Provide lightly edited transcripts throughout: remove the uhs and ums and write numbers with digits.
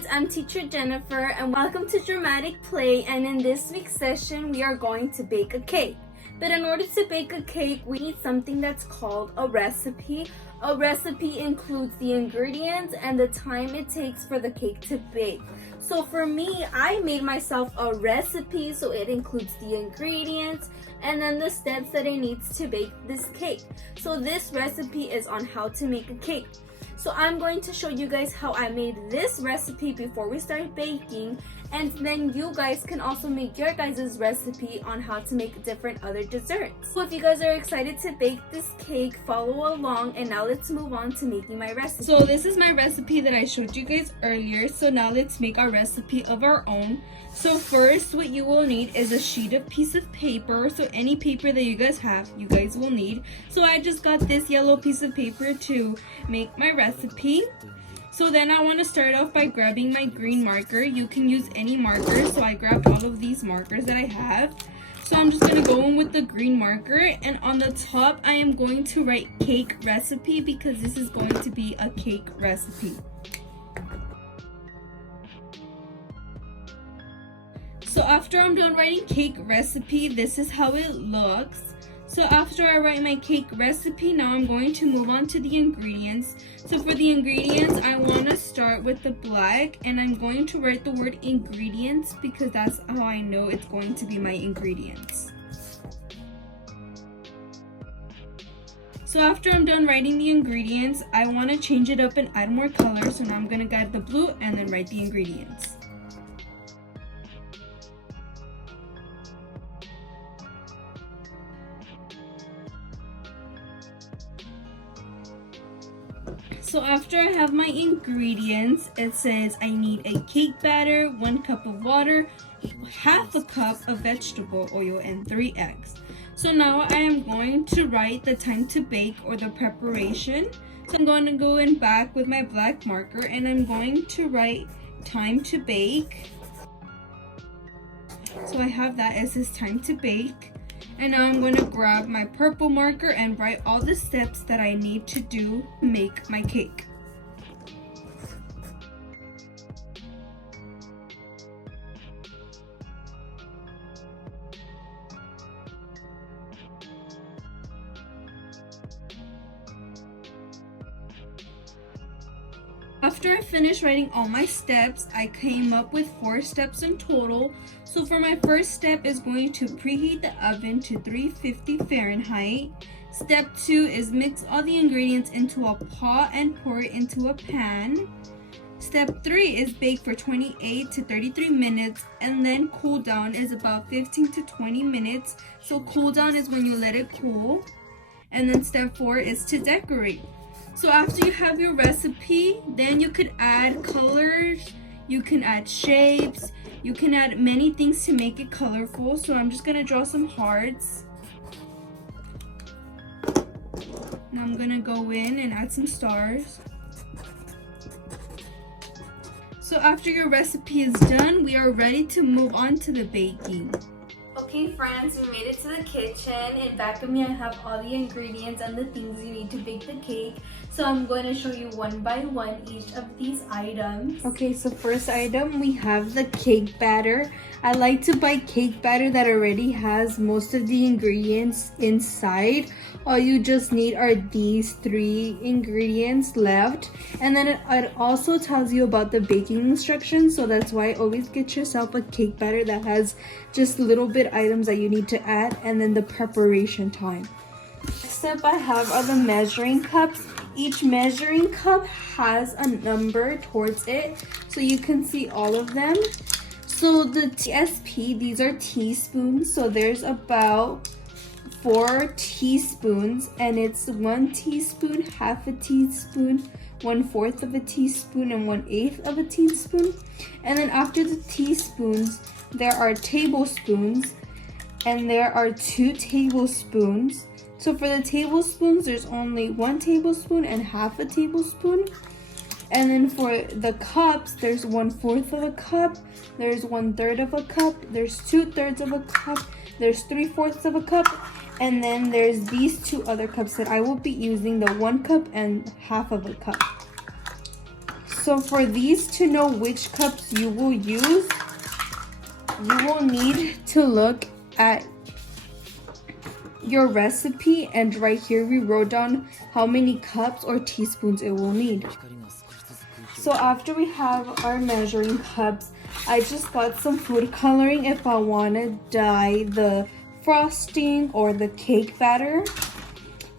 kids, I'm teacher Jennifer and welcome to Dramatic Play, and in this week's session we are going to bake a cake. But in order to bake a cake we need something that's called a recipe. A recipe includes the ingredients and the time it takes for the cake to bake. So for me, I made myself a recipe, so it includes the ingredients and then the steps that it needs to bake this cake. So this recipe is on how to make a cake. So I'm going to show you guys how I made this recipe before we start baking, and then you guys can also make your guys' recipe on how to make different other desserts. So if you guys are excited to bake this cake, follow along, and now let's move on to making my recipe. So this is my recipe that I showed you guys earlier. So now let's make our recipe of our own. So first, what you will need is a piece of paper. So any paper that you guys have, you guys will need. So I just got this yellow piece of paper to make my recipe. So then I want to start off by grabbing my green marker. You can use any marker. So I grabbed all of these markers that I have. So I'm just going to go in with the green marker, and on the top I am going to write cake recipe because this is going to be a cake recipe. So after I'm done writing cake recipe, this is how it looks. So after I write my cake recipe, now I'm going to move on to the ingredients. So for the ingredients, I want to start with the black, and I'm going to write the word ingredients because that's how I know it's going to be my ingredients. So after I'm done writing the ingredients, I want to change it up and add more color. So now I'm going to grab the blue and then write the ingredients. So after I have my ingredients, it says I need a cake batter, 1 cup of water, half a cup of vegetable oil, and 3 eggs. So now I am going to write the time to bake or the preparation. So I'm going to go in back with my black marker and I'm going to write time to bake. So I have that as this time to bake. And now I'm going to grab my purple marker and write all the steps that I need to do to make my cake. After I finished writing all my steps, I came up with 4 steps in total. So for my first step is going to preheat the oven to 350 Fahrenheit. Step 2 is mix all the ingredients into a pot and pour it into a pan. Step 3 is bake for 28 to 33 minutes, and then cool down is about 15 to 20 minutes. So cool down is when you let it cool. And then step 4 is to decorate. So after you have your recipe, then you could add colors, you can add shapes, you can add many things to make it colorful. So I'm just gonna draw some hearts. Now I'm gonna go in and add some stars. So after your recipe is done, we are ready to move on to the baking. Okay friends, we made it to the kitchen. In back of me I have all the ingredients and the things you need to bake the cake. So I'm going to show you one by one each of these items. Okay, so first item we have the cake batter. I like to buy cake batter that already has most of the ingredients inside. All you just need are these 3 ingredients left, and then it also tells you about the baking instructions. So that's why always get yourself a cake batter that has just little bit items that you need to add, and then the preparation time. Next up I have are the measuring cups. Each measuring cup has a number towards it, so you can see all of them. So the TSP, these are teaspoons, so there's about 4 teaspoons, and it's 1 teaspoon, half a teaspoon, 1/4 of a teaspoon, and 1/8 of a teaspoon. And then after the teaspoons, there are tablespoons, and there are 2 tablespoons. So for the tablespoons, there's only 1 tablespoon and half a tablespoon. And then for the cups, there's 1/4 of a cup, there's 1/3 of a cup, there's 2/3 of a cup, there's 3/4 of a cup, and then there's these 2 other cups that I will be using, the 1 cup and half of a cup. So for these to know which cups you will use, you will need to look at your recipe, and right here we wrote down how many cups or teaspoons it will need. So after we have our measuring cups, I just got some food coloring if I want to dye the frosting or the cake batter.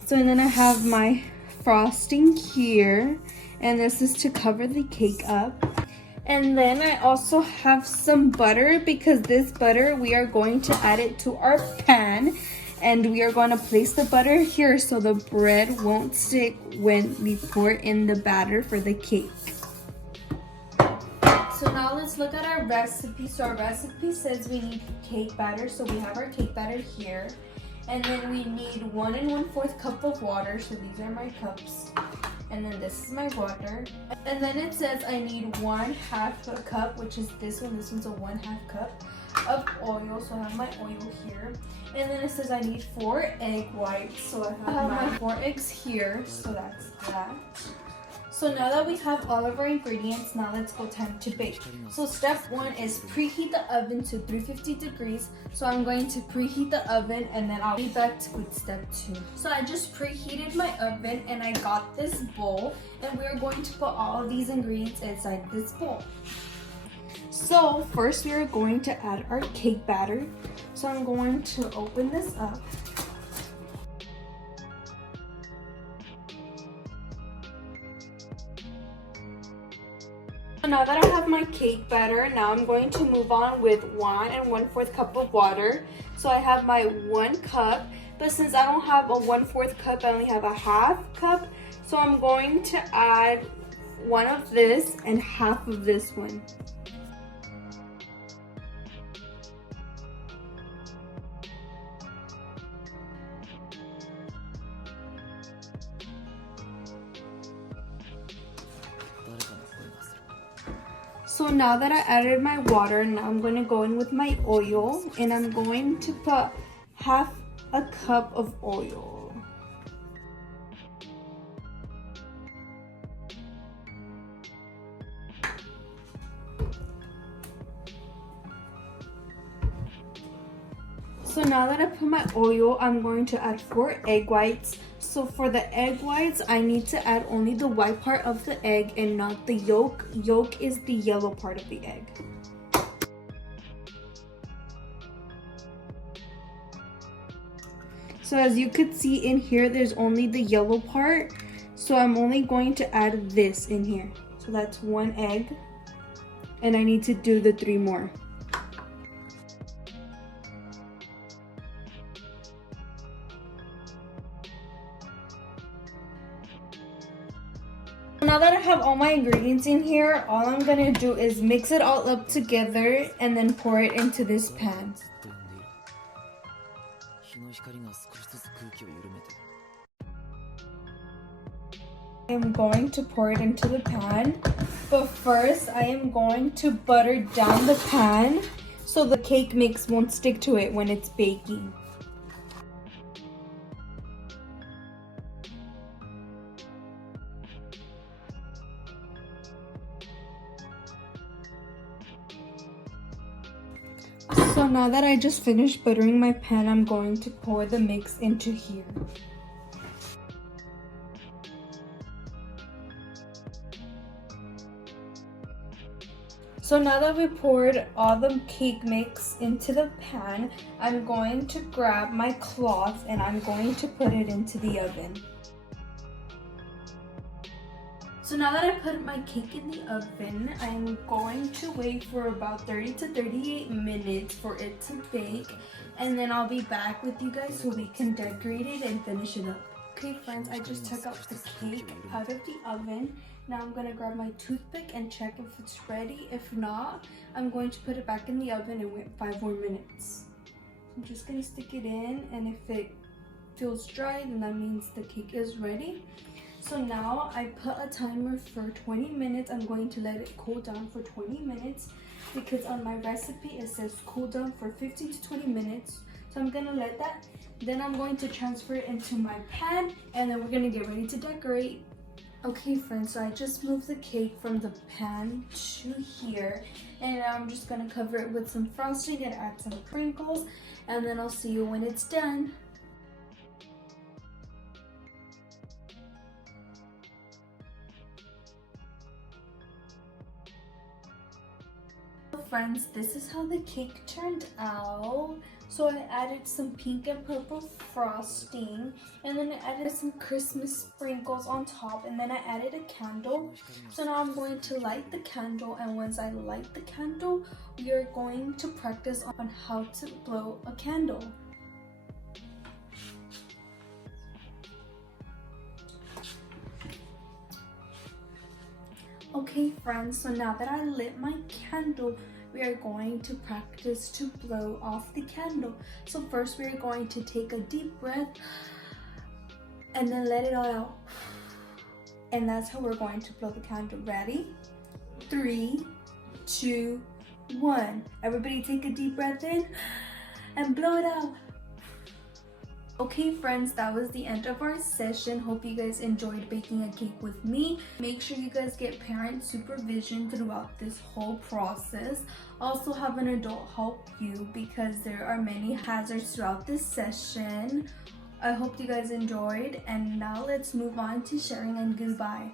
So and then I have my frosting here, and this is to cover the cake up. And then I also have some butter, because this butter we are going to add it to our pan, and we are going to place the butter here so the bread won't stick when we pour in the batter for the cake. So now let's look at our recipe. So our recipe says we need cake batter, so we have our cake batter here. And then we need 1 1/4 cup of water, so these are my cups. And then this is my water. And then it says I need 1/2 cup, which is this one. This one's a 1/2 cup of oil, so I have my oil here. And then it says I need 4 egg whites, so I have my 4 eggs here, so that's that. So now that we have all of our ingredients, now let's go time to bake. So step 1 is preheat the oven to 350 degrees. So I'm going to preheat the oven, and then I'll be back with step 2. So I just preheated my oven, and I got this bowl, and we're going to put all of these ingredients inside this bowl. So first we are going to add our cake batter. So I'm going to open this up. So now that I have my cake batter, now I'm going to move on with 1 1/4 cup of water. So I have my 1 cup, but since I don't have a 1/4 cup, I only have a 1/2 cup. So I'm going to add 1 of this and 1/2 of this one. So now that I added my water, now I'm going to go in with my oil, and I'm going to put 1/2 cup of oil. So now that I put my oil, I'm going to add 4 egg whites. So for the egg whites, I need to add only the white part of the egg and not the yolk. Yolk is the yellow part of the egg. So as you could see in here, there's only the yellow part. So I'm only going to add this in here. So that's 1 egg. And I need to do the 3 more. Now that I have all my ingredients in here, all I'm gonna do is mix it all up together and then pour it into this pan. I'm going to pour it into the pan, but first I am going to butter down the pan so the cake mix won't stick to it when it's baking. So now that I just finished buttering my pan, I'm going to pour the mix into here. So now that we poured all the cake mix into the pan, I'm going to grab my cloth and I'm going to put it into the oven. So now that I put my cake in the oven, I'm going to wait for about 30 to 38 minutes for it to bake, and then I'll be back with you guys so we can decorate it and finish it up. Okay friends, I just took out the cake out of the oven. Now I'm going to grab my toothpick and check if it's ready. If not, I'm going to put it back in the oven and wait 5 more minutes. I'm just going to stick it in, and if it feels dry, then that means the cake is ready. So now I put a timer for 20 minutes. I'm going to let it cool down for 20 minutes because on my recipe it says cool down for 15 to 20 minutes. So I'm going to let that. Then I'm going to transfer it into my pan, and then we're going to get ready to decorate. Okay friends, so I just moved the cake from the pan to here, and now I'm just gonna cover it with some frosting and add some sprinkles, and then I'll see you when it's done. Friends, this is how the cake turned out. So I added some pink and purple frosting, and then I added some Christmas sprinkles on top, and then I added a candle. So now I'm going to light the candle, and once I light the candle, we are going to practice on how to blow a candle. Okay friends, so now that I lit my candle, we are going to practice to blow off the candle. So first we are going to take a deep breath and then let it all out. And that's how we're going to blow the candle. Ready? 3, 2, 1. Everybody take a deep breath in and blow it out. Okay friends, that was the end of our session. Hope you guys enjoyed baking a cake with me. Make sure you guys get parent supervision throughout this whole process. Also have an adult help you because there are many hazards throughout this session. I hope you guys enjoyed, and now let's move on to sharing and goodbye.